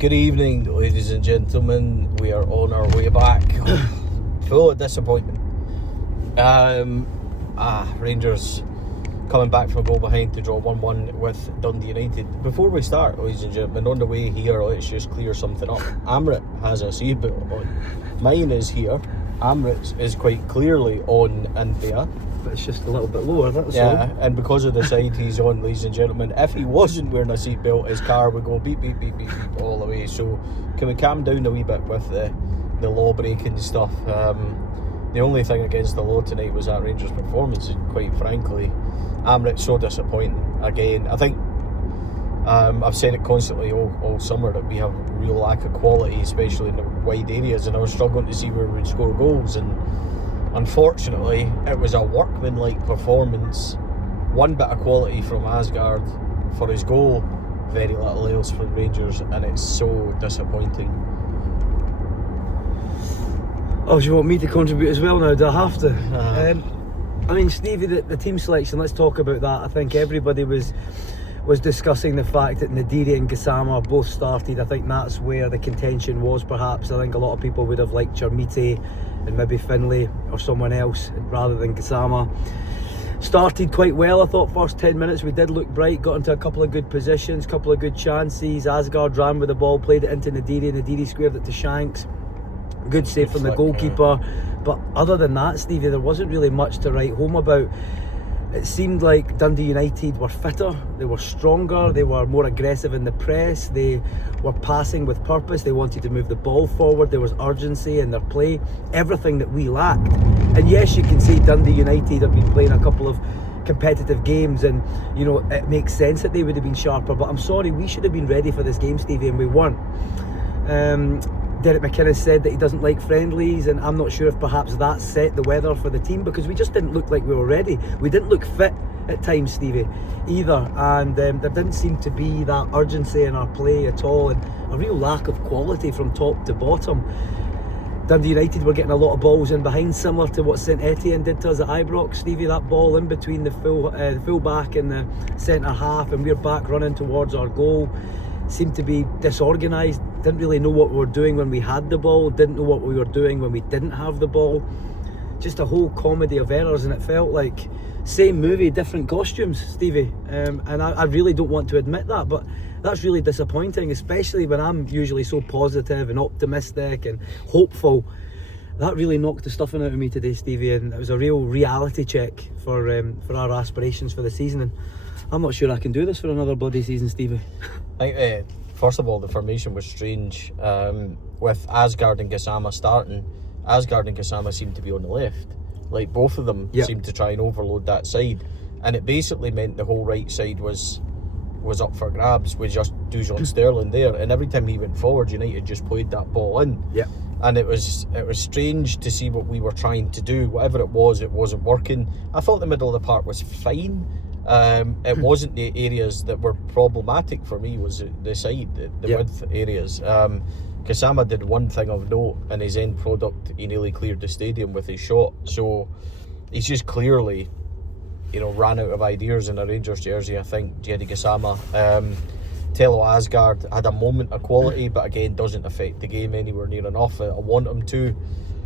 Good evening, ladies and gentlemen. We are on our way back. Full of disappointment. Rangers coming back from a goal behind to draw 1-1 with Dundee United. Before we start, ladies and gentlemen, on the way here, let's just clear something up. Amrit has a seatbelt on. Mine is here. Amrit's is quite clearly on in there. But it's just a little bit lower, that's all. all. And because of the side he's on, ladies and gentlemen, if he wasn't wearing a seatbelt, his car would go beep, beep, beep, beep, beep all the way. So can we calm down a wee bit with the law breaking stuff? The only thing against the law tonight was that Rangers performance, and quite frankly, Amrit's so disappointing again. I think I've said it constantly all summer that we have a real lack of quality, especially in the wide areas, and I was struggling to see where we'd score goals, and unfortunately it was a workmanlike performance. One bit of quality from Asgard for his goal, very little else from Rangers, and it's so disappointing. Oh, do you want me to contribute as well now? Do I have to? I mean, Stevie, the team selection, let's talk about that. I think everybody was discussing the fact that Nadiri and Gassama both started. I think that's where the contention was, perhaps. I think a lot of people would have liked Chermite and maybe Finlay or someone else rather than Gassama. Started quite well, I thought. First 10 minutes we did look bright, got into a couple of good positions, couple of good chances. Asgard ran with the ball, played it into Nadiri squared it to Shanks. Good save from the goalkeeper. But other than that, Stevie, there wasn't really much to write home about. It seemed like Dundee United were fitter, they were stronger, they were more aggressive in the press, they were passing with purpose, they wanted to move the ball forward, there was urgency in their play, everything that we lacked. And yes, you can say Dundee United have been playing a couple of competitive games, and you know, it makes sense that they would have been sharper, but I'm sorry, we should have been ready for this game, Stevie, and we weren't. Derek McInnes said that he doesn't like friendlies, and I'm not sure if perhaps that set the weather for the team, because we just didn't look like we were ready. We didn't look fit at times, Stevie, either, and there didn't seem to be that urgency in our play at all, and a real lack of quality from top to bottom. Dundee United were getting a lot of balls in behind, similar to what St Etienne did to us at Ibrox, Stevie, that ball in between the full back and the centre half, and we're back running towards our goal. Seemed to be disorganised, didn't really know what we were doing when we had the ball, didn't know what we were doing when we didn't have the ball. Just a whole comedy of errors, and it felt like same movie, different costumes, Stevie. And I really don't want to admit that, but that's really disappointing, especially when I'm usually so positive and optimistic and hopeful. That really knocked the stuffing out of me today, Stevie, and it was a real reality check for our aspirations for the season. And I'm not sure I can do this for another bloody season, Stevie. I think, first of all, the formation was strange. With Asgard and Gassama starting, Asgard and Gassama seemed to be on the left. Like, both of them seemed to try and overload that side. And it basically meant the whole right side was up for grabs with just Dujon Sterling there. And every time he went forward, United just played that ball in. Yeah. And it was strange to see what we were trying to do. Whatever it wasn't working. I thought the middle of the park was fine. It wasn't the areas that were problematic for me, was the side, the width areas. Gassama did one thing of note, and his end product, he nearly cleared the stadium with his shot. So he's just clearly, ran out of ideas in a Rangers jersey, I think, Jerry Gassama. Tello Asgard had a moment of quality, but again, doesn't affect the game anywhere near enough. I want him to.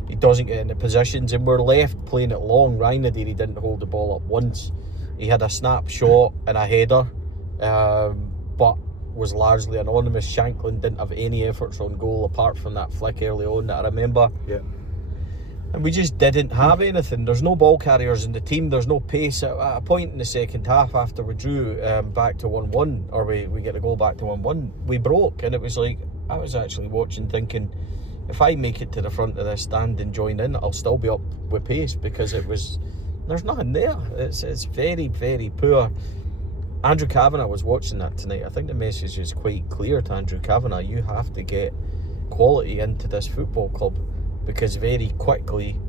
He doesn't get into positions, and we're left playing it long. Ryan Nadiri didn't hold the ball up once. He had a snap shot and a header, but was largely anonymous. Shanklin didn't have any efforts on goal apart from that flick early on that I remember. Yeah. And we just didn't have anything. There's no ball carriers in the team. There's no pace. At a point in the second half, after we drew back to 1-1, or we get the goal back to 1-1, we broke. And it was like, I was actually watching thinking, if I make it to the front of this stand and join in, I'll still be up with pace, because there's nothing there. It's very, very poor. Andrew Cavanagh was watching that tonight. I think the message is quite clear to Andrew Cavanagh. You have to get quality into this football club, because very quickly,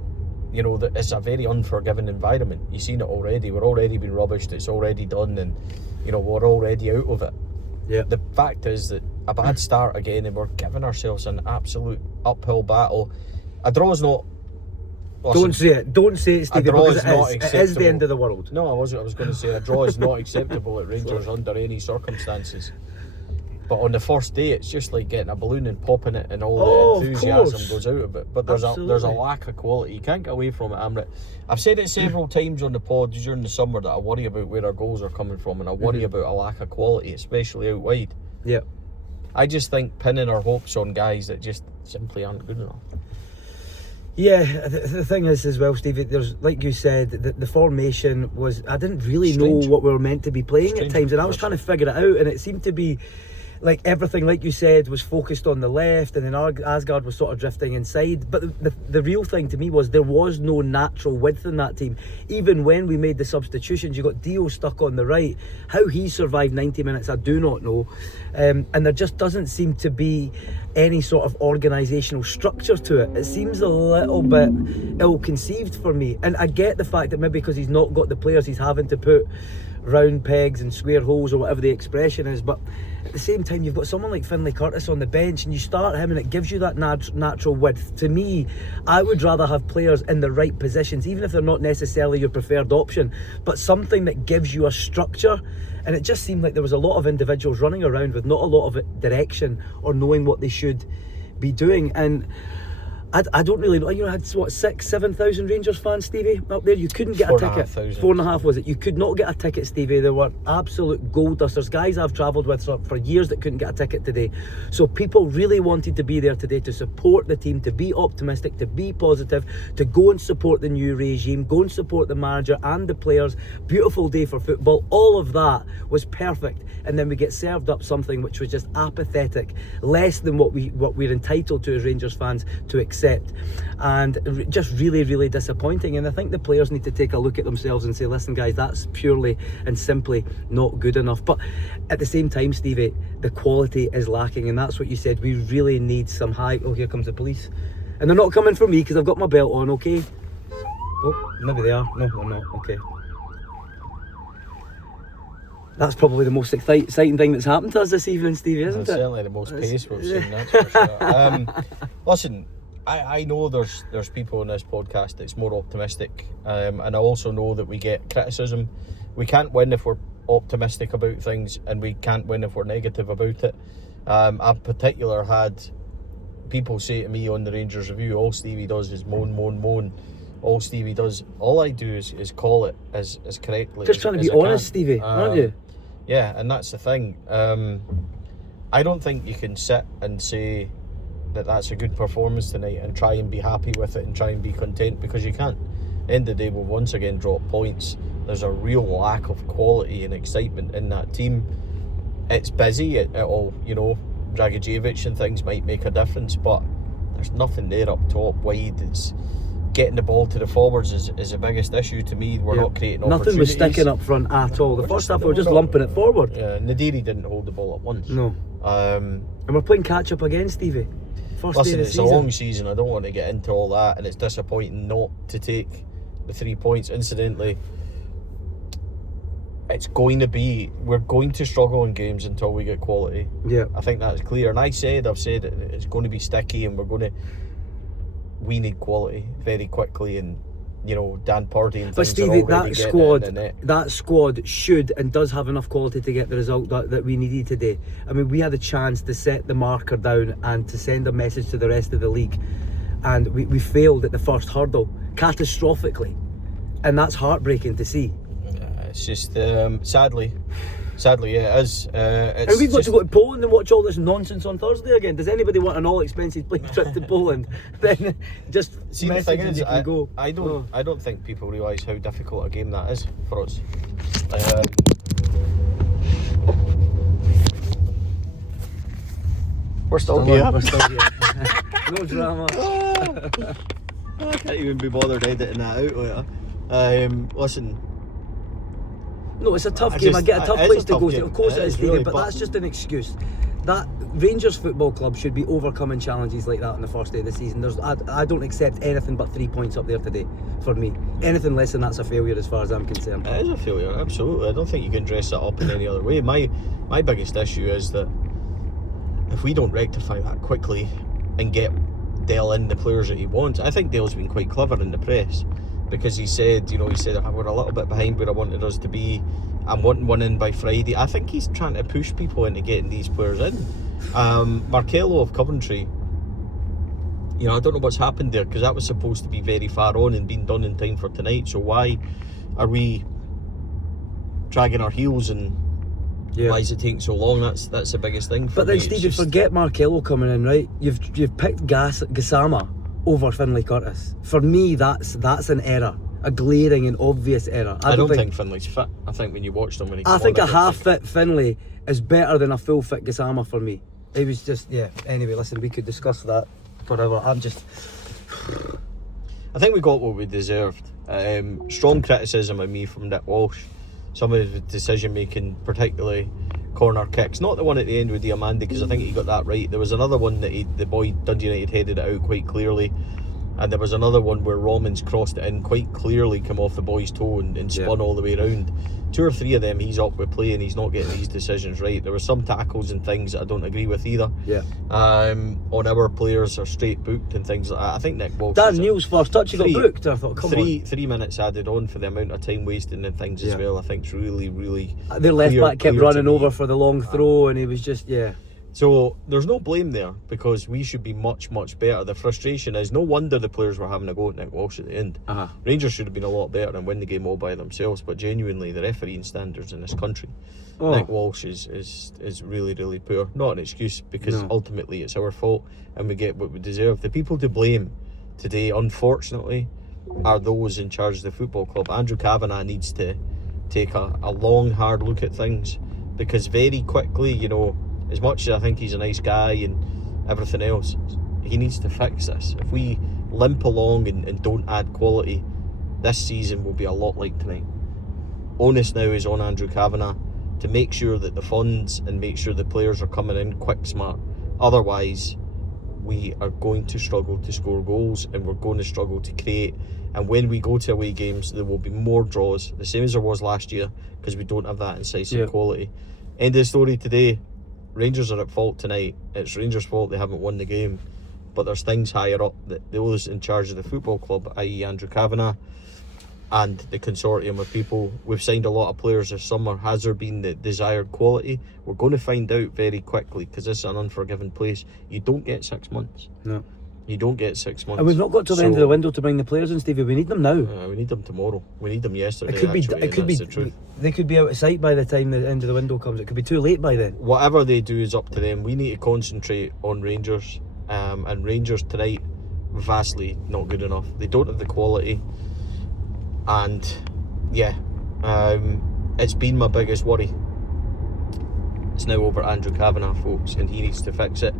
it's a very unforgiving environment. You've seen it already. We're already been rubbished. It's already done, and we're already out of it. Yeah. The fact is that a bad start again, and we're giving ourselves an absolute uphill battle. A draw is not. Don't say it, Stevie, because it is the end of the world. No, I was going to say a draw is not acceptable at Rangers under any circumstances. But on the first day, it's just like getting a balloon and popping it, and all the enthusiasm goes out of it. But there's a lack of quality. You can't get away from it. I've said it several times on the pod during the summer that I worry about where our goals are coming from, and I worry about a lack of quality, especially out wide. Yeah. I just think pinning our hopes on guys that just simply aren't good enough. Yeah, the thing is as well, Stevie, there's, like you said, the formation was, I didn't really know what we were meant to be playing at times, and I was trying to figure it out, and it seemed to be like everything, like you said, was focused on the left, and then Asgard was sort of drifting inside. But the real thing to me was there was no natural width in that team. Even when we made the substitutions, you got Dio stuck on the right. How he survived 90 minutes, I do not know. And there just doesn't seem to be any sort of organisational structure to it. It seems a little bit ill-conceived for me. And I get the fact that maybe because he's not got the players, he's having to put round pegs and square holes, or whatever the expression is, but at the same time you've got someone like Finlay Curtis on the bench, and you start him and it gives you that natural width. To me, I would rather have players in the right positions, even if they're not necessarily your preferred option, but something that gives you a structure. And it just seemed like there was a lot of individuals running around with not a lot of direction or knowing what they should be doing. And I don't really know. I had 6,000-7,000 Rangers fans, Stevie, up there. You couldn't get a ticket. 4,500 was it? You could not get a ticket, Stevie. There were absolute gold dusters, guys I've travelled with for years that couldn't get a ticket today. So people really wanted to be there today to support the team, to be optimistic, to be positive, to go and support the new regime, go and support the manager and the players. Beautiful day for football. All of that was perfect. And then we get served up something which was just apathetic, less than what we're entitled to as Rangers fans to accept, and just really, really disappointing. And I think the players need to take a look at themselves and say, listen guys, that's purely and simply not good enough. But at the same time, Stevie, the quality is lacking, and that's what you said. We really need some high... Oh, here comes the police, and they're not coming for me because I've got my belt on. Okay. Oh, maybe they are. No, they're not. Okay. That's probably the most exciting thing that's happened to us this evening, Stevie, isn't it? Certainly the most pace we've seen, that's for sure. Listen, I know there's people on this podcast that's more optimistic, and I also know that we get criticism. We can't win if we're optimistic about things, and we can't win if we're negative about it. I've particular had people say to me on the Rangers review, all Stevie does is moan, moan, moan. All Stevie does, all I do is call it as correctly. Just trying to be honest, Stevie, aren't you? Yeah, and that's the thing. I don't think you can sit and say that that's a good performance tonight and try and be happy with it and try and be content, because you can't. End of the day, we'll once again drop points. There's a real lack of quality and excitement in that team. It's busy, it'll, Dragicevic and things might make a difference, but there's nothing there up top wide. It's getting the ball to the forwards is the biggest issue to me. We're not creating opportunities. Nothing was sticking up front at all. The first half we were just lumping it forward. Yeah, Nadiri didn't hold the ball at once. No. And we're playing catch up again, Stevie. First day of the it's season. A long season. I don't want to get into all that, and it's disappointing not to take the 3 points. Incidentally, we're going to struggle in games until we get quality. Yeah. I think that's clear. And I've said it's going to be sticky, and we need quality very quickly, and Dan Purdy and things. But Stevie, that squad should and does have enough quality to get the result that we needed today. I mean, we had a chance to set the marker down and to send a message to the rest of the league, and we failed at the first hurdle catastrophically, and that's heartbreaking to see. It's just sadly, yeah, it is. And we've got to go to Poland and watch all this nonsense on Thursday again. Does anybody want an all-expenses plane trip to Poland? Then just see, the thing is, I don't think people realise how difficult a game that is for us. We're still here. No drama. I can't even be bothered editing that out later. Listen. No, it's a tough game. I get a tough place to go to. Of course it is, Stevie, but that's just an excuse. That Rangers Football Club should be overcoming challenges like that on the first day of the season. I don't accept anything but 3 points up there today for me. Anything less than that's a failure as far as I'm concerned. It is a failure, absolutely. I don't think you can dress that up in any other way. My biggest issue is that if we don't rectify that quickly and get Dale in the players that he wants, I think Dale's been quite clever in the press. Because he said, we're a little bit behind where I wanted us to be. and wanting one in by Friday. I think he's trying to push people into getting these players in. Markello of Coventry, you know, I don't know what's happened there, because that was supposed to be very far on and being done in time for tonight. So why are we dragging our heels, and why is it taking so long? That's the biggest thing for me. But then, Steve, you forget Markello coming in, right? You've picked Gassama over Finlay Curtis. For me, that's an error, a glaring and obvious error. I don't think Finlay's fit. I think when you watched him when he came I think on, a half-fit Finlay is better than a full-fit Gassama for me. It was just, anyway, listen, we could discuss that forever. I think we got what we deserved. Strong criticism of me from Nick Walsh. Some of his decision making, particularly corner kicks. Not the one at the end with Diamandi, because I think he got that right. There was another one that the boy Dundee United headed it out quite clearly, and there was another one where Romans crossed it in quite clearly, come off the boy's toe and spun all the way around. 2 or 3 of them he's up with play, and he's not getting these decisions right. There were some tackles and things that I don't agree with either. On our players are straight booked and things like that. I think Nick Walsh, Dan Neal's first touch, he got booked. I thought, come on. 3 minutes added on for the amount of time wasting and things as well. I think it's really their left back kept running over for the long throw, and he was just So there's no blame there, because we should be much better. The frustration is, no wonder the players were having a go at Nick Walsh at the end. Rangers should have been a lot better and win the game all by themselves, but genuinely the refereeing standards in this country, Nick Walsh is really poor. Not an excuse, because ultimately it's our fault and we get what we deserve. The people to blame today, unfortunately, are those in charge of the football club. Andrew Cavanagh needs to take a long hard look at things, because very quickly, you know, as much as I think he's a nice guy and everything else, he needs to fix this. If we limp along and don't add quality, this season will be a lot like tonight. Onus now is on Andrew Cavanagh to make sure that the funds and make sure the players are coming in quick, smart. Otherwise, we are going to struggle to score goals, and we're going to struggle to create. And when we go to away games, there will be more draws, the same as there was last year, because we don't have that incisive quality. End of the story today. Rangers are at fault tonight. It's Rangers' fault they haven't won the game, but there's things higher up that those in charge of the football club, i.e. Andrew Cavanagh and the consortium of people. We've signed a lot of players this summer. Has there been the desired quality? We're going to find out very quickly, because this is an unforgiving place. You don't get 6 months. No. You don't get 6 months. And we've not got to the end of the window to bring the players in, Stevie. We need them now. We need them tomorrow. We need them yesterday. It could be. The truth. They could be out of sight by the time the end of the window comes. It could be too late by then. Whatever they do is up to them. We need to concentrate on Rangers. And Rangers tonight, vastly not good enough. They don't have the quality. And it's been my biggest worry. It's now over Andrew Cavanagh, folks, and he needs to fix it.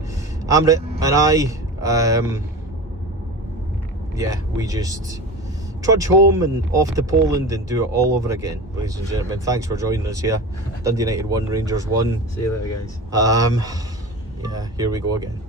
Amrit and I, we just trudge home and off to Poland and do it all over again. Ladies and gentlemen, thanks for joining us here. Dundee United 1, Rangers 1. See you later, guys. Here we go again.